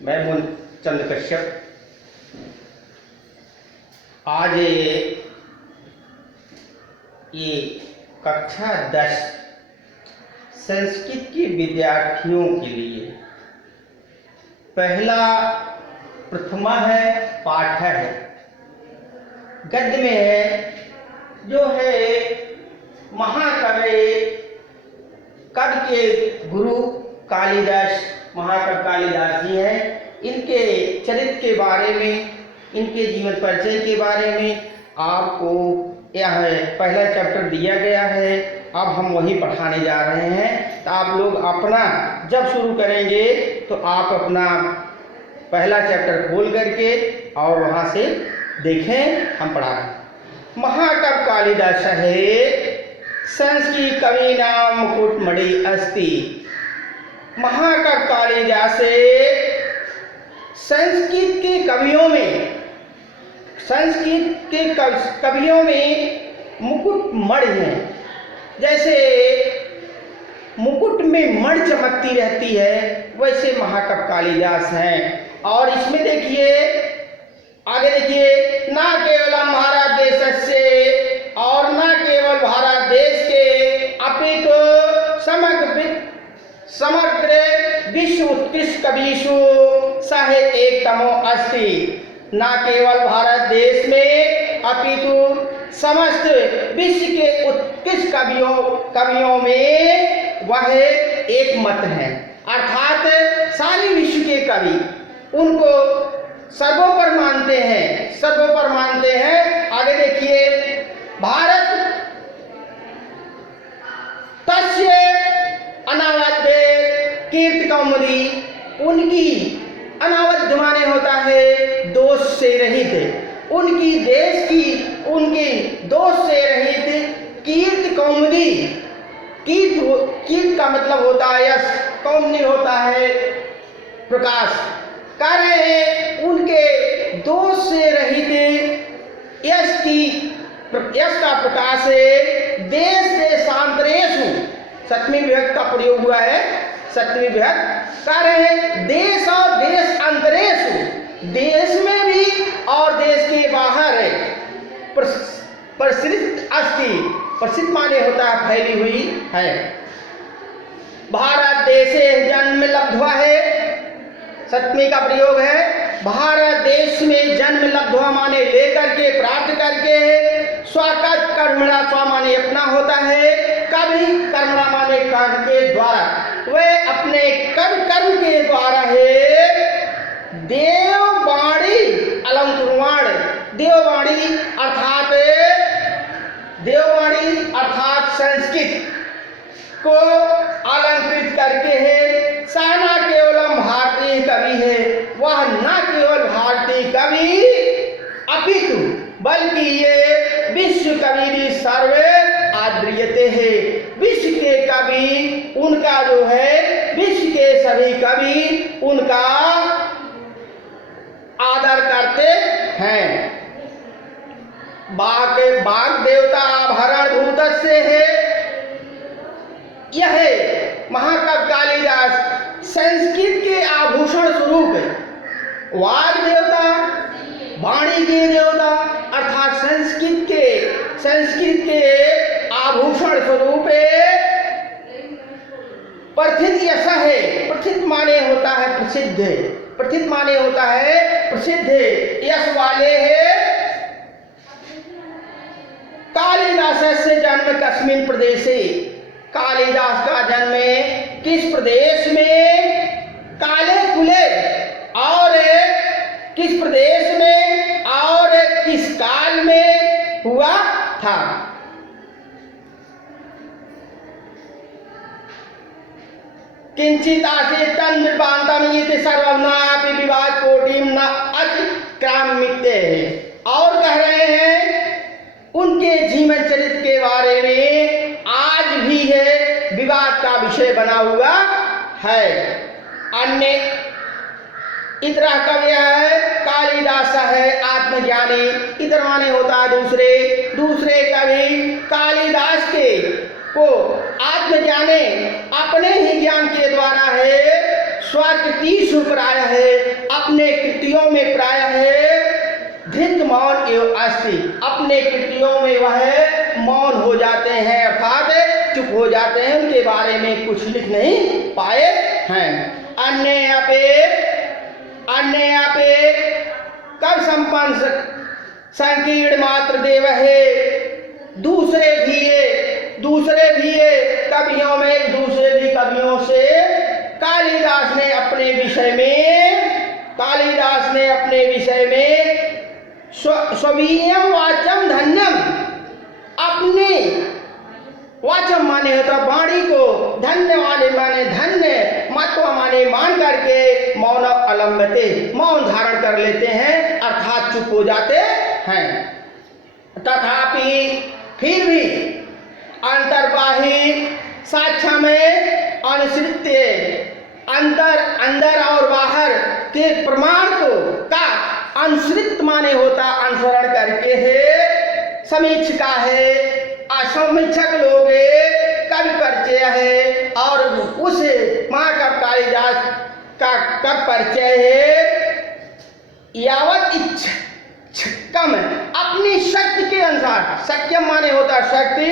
मैं मूलचंद कश्यप आज ये कक्षा 10 संस्कृत के विद्यार्थियों के लिए पहला प्रथमा है, पाठ है, गद्य में है, जो है महाकवि कवि के गुरु कालिदास, महाकवि कालिदास जी हैं। इनके चरित्र के बारे में, इनके जीवन परिचय के बारे में आपको यह पहला चैप्टर दिया गया है। अब हम वही पढ़ाने जा रहे हैं, तो आप लोग अपना जब शुरू करेंगे तो आप अपना पहला चैप्टर खोल करके और वहाँ से देखें, हम पढ़ाएं। महाकवि कालिदास है संस्कृत कवि नाम मुकुटमणि अस्ति। महाकवि कालिदास संस्कृत के कवियों में, संस्कृत के कवियों में मुकुटमणि हैं। जैसे मुकुट में मणि चमकती रहती है, वैसे महाकवि कालिदास हैं। और इसमें देखिए, आगे देखिए, ना केवलम भारत देश से, और ना केवल भारत देश के अपितु समग्र विश्व उत्कृष्ट कविषु सह एक तमो अस्ति। ना केवल भारत देश में अपितु समस्त विश्व के उत्कृष्ट कवियों में वह एक मत है। अर्थात सारे विश्व के कवि उनको सर्वोपर मानते हैं, सर्वोपर मानते हैं। आगे देखिए, भारत तस्य अनावद्य कीर्ति कौमुदी, उनकी अनावद्य माने होता है दोष से रहित, उनकी देश की, उनके दोष से रहित कीर्ति कौमुदी। कीर्ति का मतलब होता है यश, कौमुदी होता है प्रकाश। कह रहे हैं उनके दोष से रहित यश का प्रकाश है। देश देशांतरेषु, सप्तमी विभक्ति का प्रयोग हुआ है, सप्तमी विभक्ति। कह रहे हैं देश और देशांतरेषु, देश में भी और देश के बाहर प्रसिद्ध अस्ति। प्रसिद्ध माने होता है फैली हुई है। भारत देशे जन्म लब्ध्वा है, सप्तमी का प्रयोग है। भारत देश में जन्म लब्ध्वा माने लेकर के, प्राप्त करके। स्वकर्म कर्मणा, स्व माने अपना होता है, कवि कर्मणा माने कर्म के द्वारा, वे अपने कर्म के द्वारा है देववाणी अलंकृवाण। देववाणी अर्थात संस्कृत को अलंकृत करके है। साना केवलम भारतीय कवि है, वह न केवल भारतीय कवि अपितु बल्कि ये विश्व कवि सर्वे आदृयते है। विश्व के कवि उनका जो है, विश्व के सभी कवि उनका आदर करते हैं। बाग देवता आभरण भूत से है। यह महाकवि कालिदास संस्कृत के आभूषण स्वरूप है। वाग देवता, वाणी के देवता, अर्थात संस्कृत के आभूषण स्वरूप प्रथित यश है। प्रथित माने होता है प्रसिद्ध, प्रथित माने होता है प्रसिद्ध यश वाले है। कालिदास से जन्म कस्मिन प्रदेशे, कालिदास का जन्म किस प्रदेश में, काले कुले, और किस प्रदेश में और किस काल में हुआ था। किंचित आसीत् तन्नृपान्तम् इति सर्वम्नापि विवाद कोटिम न अतिक्रामिते। और कह रहे हैं उनके जीवन चरित्र के बारे में आज भी है विवाद का विषय बना हुआ है। अन्य इतरा कवि है, कालिदास है आत्मज्ञानी। इतर माने होता है दूसरे कवि कालिदास के को आत्मज्ञानी अपने ही ज्ञान के द्वारा है स्वकृतिषु प्रायः है, अपने कृतियों में प्रायः है धृत मौन एवं अस्ति, अपने कृतियों में वह मौन हो जाते हैं, अर्थात चुप हो जाते हैं, उनके बारे में कुछ लिख नहीं पाए हैं। अन्य पे कब संपन्न संकीर्ण मात्र देव है, दूसरे भी ये कवियों में, दूसरे भी कवियों से कालिदास ने अपने विषय में स्ववीयम वाचम धन्यम, अपने वाचम माने होता वाणी को, धन्य माने धन्य, महत्व माने मान करके मौन अवलंबते, मौन धारण कर लेते हैं, अर्थात चुप हो जाते हैं। तथापि फिर भी अंतर्बाही साक्ष्य में अनुसृत्य, अंदर और बाहर के प्रमाण को का अनुसृत माने होता अनुसरण करके है, समीक्षिका है, असमीक्षक लोग कवि परिचय है, और उस महाकवि कालिदास का कब परिचय है, यावत इच्छकम अपनी शक्ति के अनुसार, शक्यम माने होता शक्ति,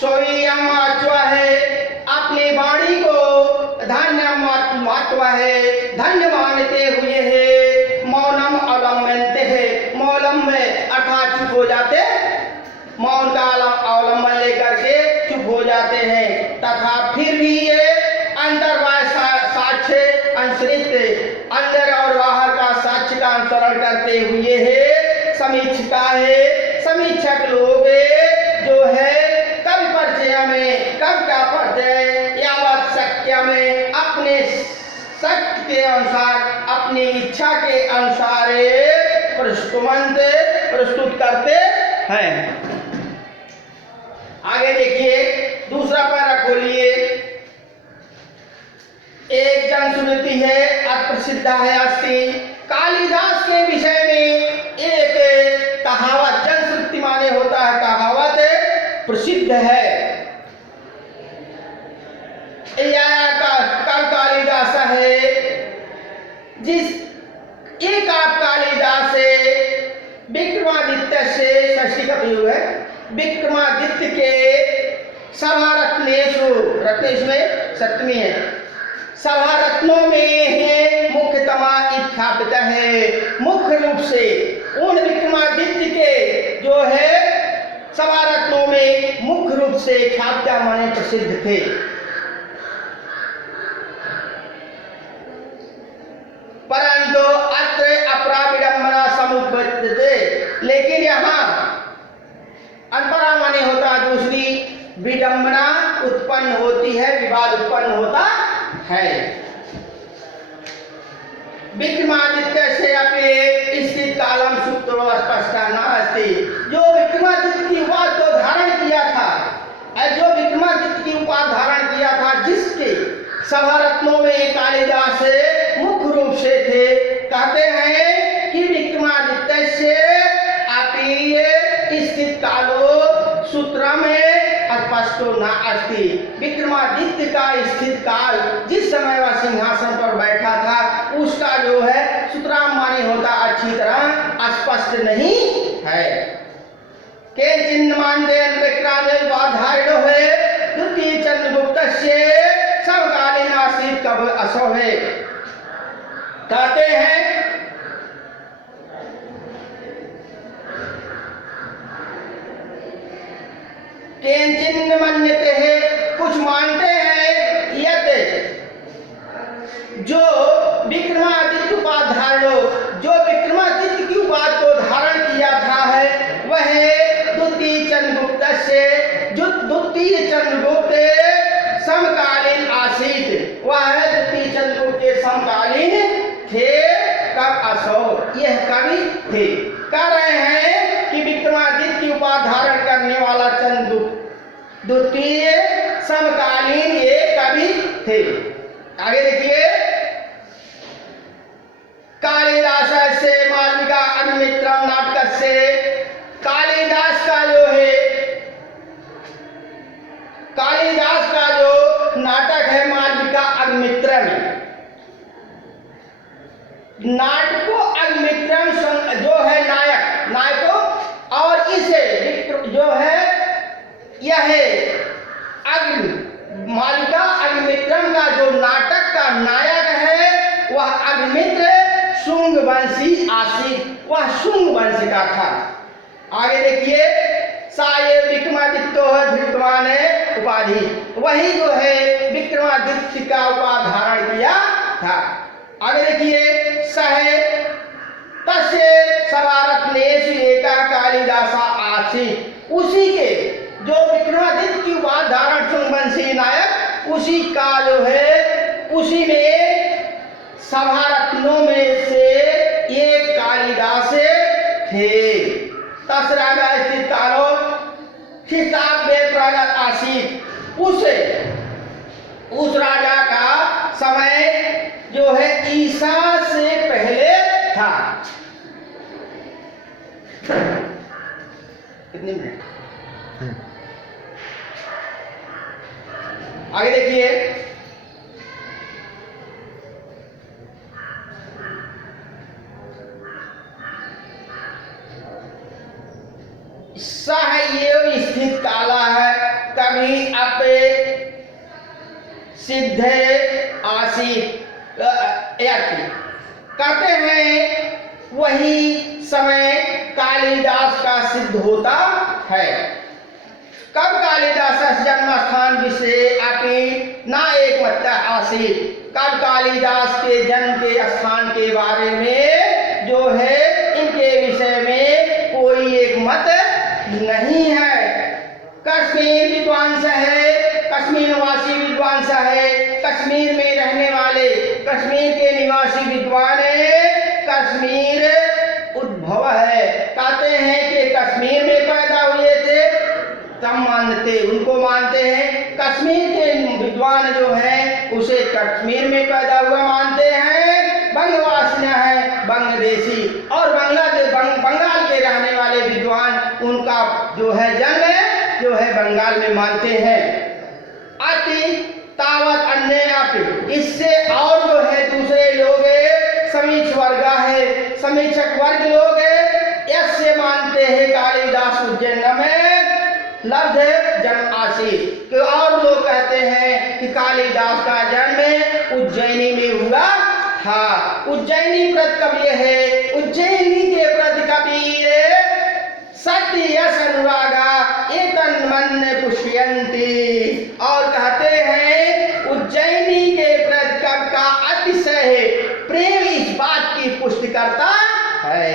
स्वयं महत्व है, अपनी वाणी को धन्य महत्व है, धन्य मानते हुए है, मौनम अवलंबनते है, मौलम में अर्थात चुप हो जाते, मौन का अवलंबन लेकर के चुप हो जाते हैं। तथा फिर भी ये अंतर्बाह्य साक्ष्य अनुसृत, अंदर और बाहर का साक्ष्य का अनुसरण करते हुए है, समीक्षिका है, समीक्षक लोग जो है कवि परिचय में, कवि का परिचय यावत शक्य में अपने शक्ति के अनुसार, अपनी इच्छा के अनुसार प्रस्तुत करते हैं। आगे देखिए, दूसरा पैरा खोलिए। एक जनश्रुति है, अप्रसिद्ध है अस्ति, कालिदास के विषय में एक कहावत, जनश्रुति माने होता है कहावत, प्रसिद्ध है। कालिदास है, जिस एक आप कालिदास से विक्रमादित्य से, षष्ठी का प्रयोग है, विक्रमादित्य के सभा रत्नेषु, रत्नेश में सप्तमी है, सभा रत्नों में है मुख्यतमा इत्थापित है, मुख्य रूप से उन विक्रमादित्य के जो है सभा रत्नों में मुख्य रूप से ख्याप्ता माने प्रसिद्ध थे। परंतु अत्र अपरा विडंबना समुपपद्यते, लेकिन यहाँ अनपरा माने होता दूसरी विडंबना उत्पन्न होती है, विवाद उत्पन्न होता है। विक्रमादित्य से अपने स्थित कालम सूत्र स्पष्ट नास्ति, जो विक्रमादित्य की उपाधि को धारण किया था, जो विक्रमादित्य की उपाधि धारण किया था, जिसके सभा रत्नों में कालिदास मुख्य रूप से थे, कहते हैं कि विक्रमादित्य से अपनी स्थित कालो सूत्र में स्पष्ट न अस्ति, विक्रमादित्य का स्थित काल जिस समय वह सिंहासन पर बैठा था, उसका जो है सूत्राम माने होता अच्छी तरह स्पष्ट नहीं है। के चिन्ह मानते विक्रांत बाधारिणो है, द्वितीय चंद्रगुप्त से समकालीन आश्रित कब असो है, कहते हैं केंचिन मान्यते है, कुछ मानते हैं यत जो विक्रमादित्य उपाधारणो, जो विक्रमादित्य की उपाधि को धारण किया था है, वह द्वितीय चंद्रगुप्त से, जो द्वितीय चंद्रगुप्त समकालीन आसीत, वह द्वितीय चंद्रगुप्त के समकालीन थे। कब असो, यह कवि थे, कह रहे हैं कि विक्रमादित्य की उपाधि धारण करने वाला चंद्रगुप्त द्वितीय समकालीन ये कवि थे। आगे देखिए, कालिदास से मालविका अनुमित्रम नाटक से, कालिदास का जो है, कालिदास का जो नाटको अग्निमित्रम जो है नायकों, और इसे जो है यह मालिका अग्निमित्रम का जो नाटक का नायक है वह अग्निमित्र शुंग वंशी आसित, वह शुंग वंश का था। आगे देखिए, साये विक्रमादित्य धृतवान उपाधि, वही जो है विक्रमादित्य का उपाधि धारण किया था। आगे देखिए, सहे तस्य सवारत्नेषु एका कालिदासा आसीत्, उसी के जो विक्रमादित्य की उपाधि धारण शुंगवंशी नायक, उसी का जो है उसी में सभारत्नों में से एक कालिदास थे। तस राजा स्थित कालो खिताब में प्रगत आसित, उस राजा का समय जो है ईसा से पहले था। कितने मिनट? आगे देखिए, सहयोग स्थित काला है, कभी अपे सिद्ध आसित कहते हैं वही समय कालिदास का सिद्ध होता है। कब कालिदास जन्म स्थान विषय अपनी ना एक मत आसित, कब कालिदास के जन्म के स्थान के बारे में जो है इनके विषय में कोई एक मत नहीं है। कश्मीर विद्वांस है, कश्मीरवासी विद्वांस है, कश्मीर में रहने वाले कश्मीर के निवासी विद्वान कश्मीर उद्भव है, कहते हैं कि कश्मीर में पैदा हुए थे, तब मानते उनको मानते हैं। कश्मीर के विद्वान जो है उसे कश्मीर में पैदा हुआ मानते हैं। बंगवासी है बांग्लादेशी, और बंगाल के रहने वाले विद्वान उनका जो है जन्म जो है बंगाल में मानते हैं। अति तावत अन्य आप, इससे और जो है दूसरे लोग समीक्षक वर्ग लोग ऐसे मानते हैं कालिदास उज्जैन में लब्ध जन्म आसित, और लोग कहते हैं कि कालिदास का जन्म उज्जैनी में हुआ था। उज्जैनी प्रत कवि है, उज्जैनी के प्रत कवि सत्य अनुरागा एतन मन पुष्यंती, और कहते हैं उज्जैनी के प्रत कवि का अतिशय प्रेम इस बात की पुष्टि करता है।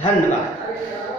धन्यवाद।